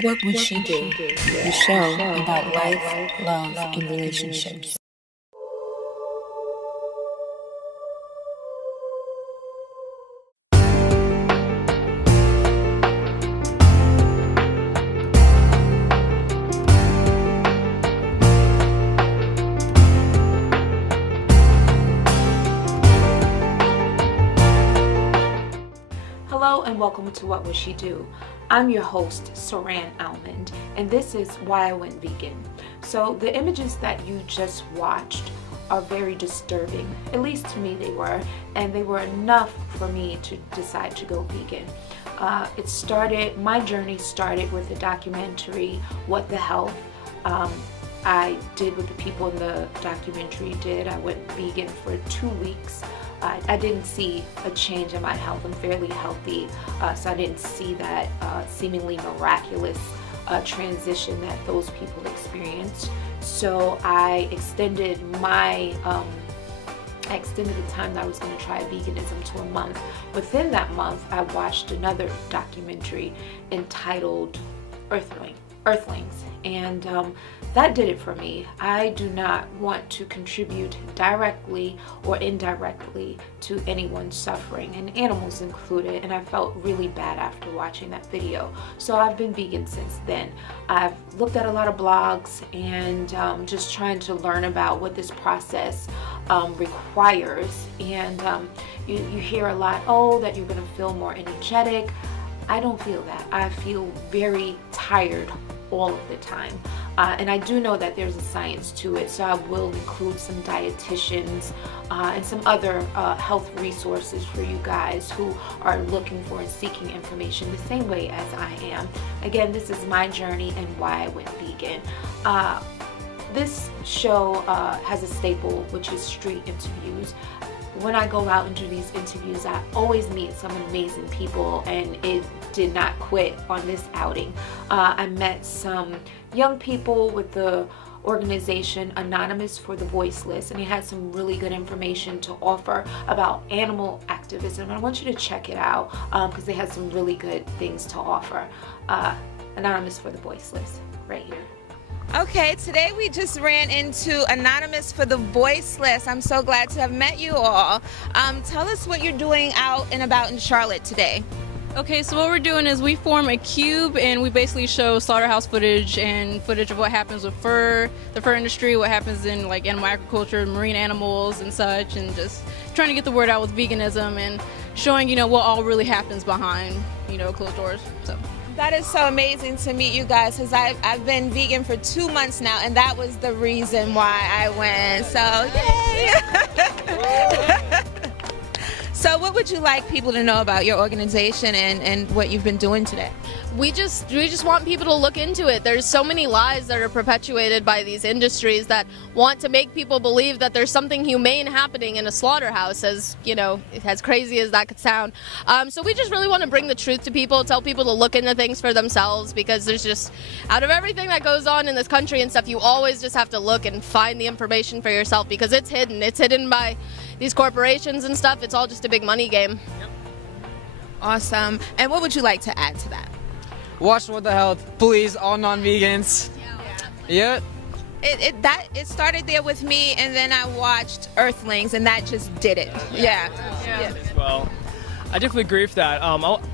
What Would She Do? The show about life, love, and relationships. Hello and welcome to What Would She Do? I'm your host, Saran, and this is why I went vegan. So the images that you just watched are very disturbing, at least to me they were, and they were enough for me to decide to go vegan. My journey started with the documentary, What the Health. I did what the people in the documentary did. I went vegan for 2 weeks. I didn't see a change in my health. I'm fairly healthy, so I didn't see that seemingly miraculous transition that those people experienced. So I extended the time that I was going to try veganism to a month. Within that month, I watched another documentary entitled Earthlings, and that did it for me. I do not want to contribute directly or indirectly to anyone's suffering, and animals included, and I felt really bad after watching that video. So I've been vegan since then. I've looked at a lot of blogs and just trying to learn about what this process requires, and you hear a lot, that you're going to feel more energetic. I don't feel that. I feel very tired all of the time. And I do know that there's a science to it, so I will include some dietitians and some other health resources for you guys who are looking for and seeking information the same way as I am. Again, this is my journey and why I went vegan. This show has a staple, which is street interviews. When I go out and do these interviews, I always meet some amazing people, and it did not quit on this outing. I met some young people with the organization Anonymous For The Voiceless, and he had some really good information to offer about animal activism. I want you to check it out because they had some really good things to offer. Anonymous For The Voiceless, right here. Okay, today we just ran into Anonymous For The Voiceless. I'm so glad to have met you all. Tell us what you're doing out and about in Charlotte today. Okay, so what we're doing is we form a cube and we basically show slaughterhouse footage and footage of what happens with the fur industry, what happens in like animal agriculture, marine animals and such, and just trying to get the word out with veganism and showing, what all really happens behind, closed doors. So. That is so amazing to meet you guys, because I've been vegan for 2 months now, and that was the reason why I went. So, yay! So what would you like people to know about your organization and what you've been doing today? We just want people to look into it. There's so many lies that are perpetuated by these industries that want to make people believe that there's something humane happening in a slaughterhouse, as crazy as that could sound. So we just really want to bring the truth to people, tell people to look into things for themselves, because there's just, out of everything that goes on in this country and stuff, you always just have to look and find the information for yourself, because it's hidden. It's hidden by these corporations and stuff. It's all just a big money game. Yep. Awesome. And what would you like to add to that? Watch What the Health, please, all non-vegans. Yeah. It started there with me, and then I watched Earthlings, and that just did it. Yeah. As well. I definitely agree with that.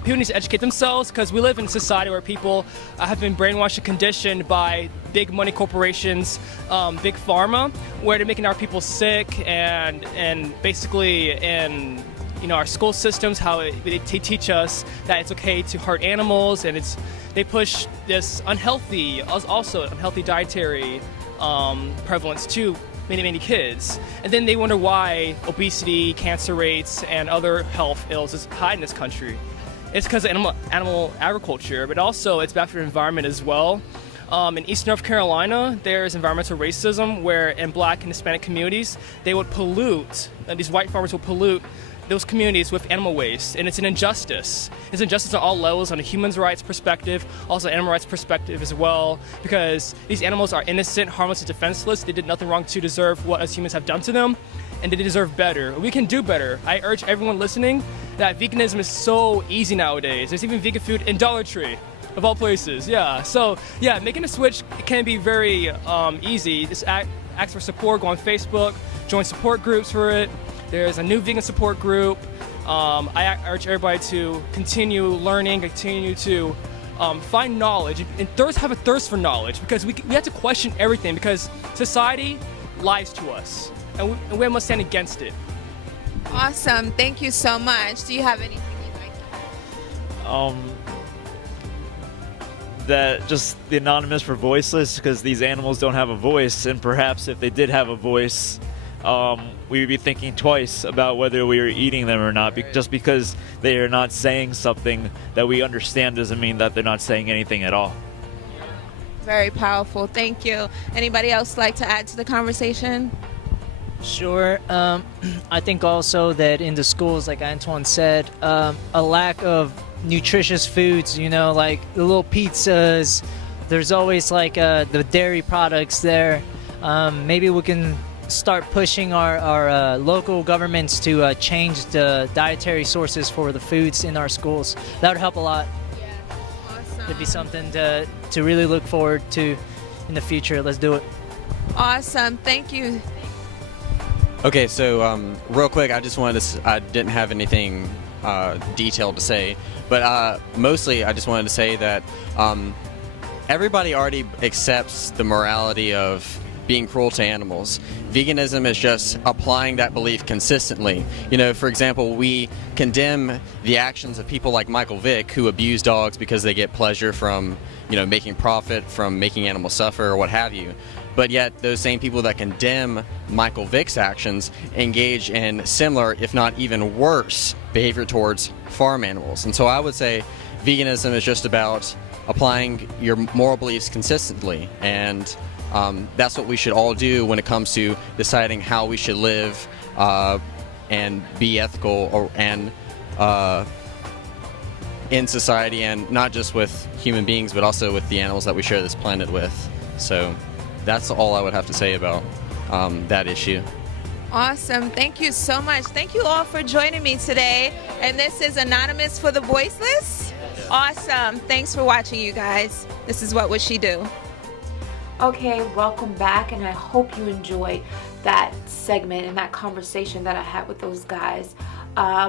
People need to educate themselves, because we live in a society where people have been brainwashed and conditioned by big money corporations, big pharma, where they're making our people sick, and basically in our school systems, how they teach us that it's okay to hurt animals, and they push this unhealthy dietary prevalence to many kids, and then they wonder why obesity, cancer rates, and other health ills is high in this country. It's because of animal agriculture, but also it's bad for the environment as well. In East North Carolina, there's environmental racism where in Black and Hispanic communities, they would pollute, these white farmers will pollute those communities with animal waste, and it's an injustice. It's an injustice on all levels, on a human rights perspective, also animal rights perspective as well, because these animals are innocent, harmless, and defenseless. They did nothing wrong to deserve what us humans have done to them, and they deserve better. We can do better. I urge everyone listening that veganism is so easy nowadays. There's even vegan food in Dollar Tree. Of all places, yeah. So yeah, making a switch can be very easy. Just ask for support, go on Facebook, join support groups for it. There's a new vegan support group. I urge everybody to continue learning, continue to find knowledge, and have a thirst for knowledge, because we have to question everything, because society lies to us, and we must stand against it. Awesome. Thank you so much. Do you have anything you'd like to add? That just the Anonymous for Voiceless, because these animals don't have a voice, and perhaps if they did have a voice, we would be thinking twice about whether we are eating them or not. Just because they are not saying something that we understand doesn't mean that they're not saying anything at all. Very powerful. Thank you. Anybody else like to add to the conversation? Sure. I think also that in the schools, like Antoine said, a lack of nutritious foods, like the little pizzas, there's always like the dairy products there. Maybe we can start pushing our local governments to change the dietary sources for the foods in our schools. That would help a lot. Yeah. Awesome. It'd be something to really look forward to in the future. Let's do it. Awesome. Thank you. Okay, so real quick, I just wanted to, I didn't have anything detailed to say, but mostly I just wanted to say that everybody already accepts the morality of being cruel to animals. Veganism is just applying that belief consistently. For example, we condemn the actions of people like Michael Vick, who abuse dogs because they get pleasure from, making profit from making animals suffer or what have you. But yet those same people that condemn Michael Vick's actions engage in similar, if not even worse, behavior towards farm animals. And so I would say veganism is just about applying your moral beliefs consistently, and that's what we should all do when it comes to deciding how we should live and be ethical and in society, and not just with human beings but also with the animals that we share this planet with. So that's all I would have to say about that issue. Awesome. Thank you so much. Thank you all for joining me today. And this is Anonymous for the Voiceless. Awesome. Thanks for watching, you guys. This is What Would She Do? Okay, welcome back, and I hope you enjoyed that segment and that conversation that I had with those guys.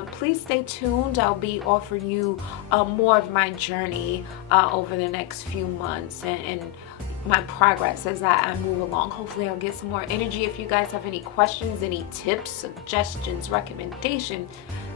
Please stay tuned. I'll be offering you more of my journey over the next few months and my progress as I move along. Hopefully I'll get some more energy. If you guys have any questions, any tips, suggestions, recommendations,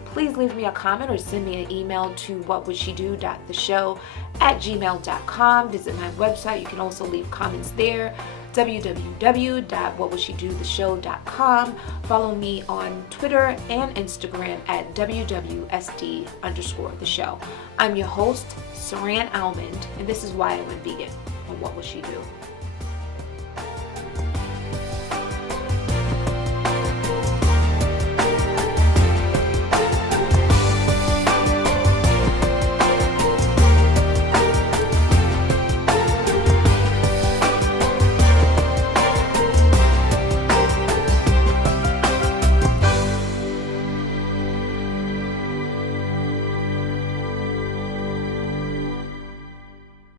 please leave me a comment or send me an email to whatwouldshedothe@gmail.com. Visit my website. You can also leave comments there, www.whatwouldshedothe.show.com. Follow me on Twitter and Instagram at WWSD_the show. I'm your host, Saran Almond, and this is why I went vegan on What Would She Do?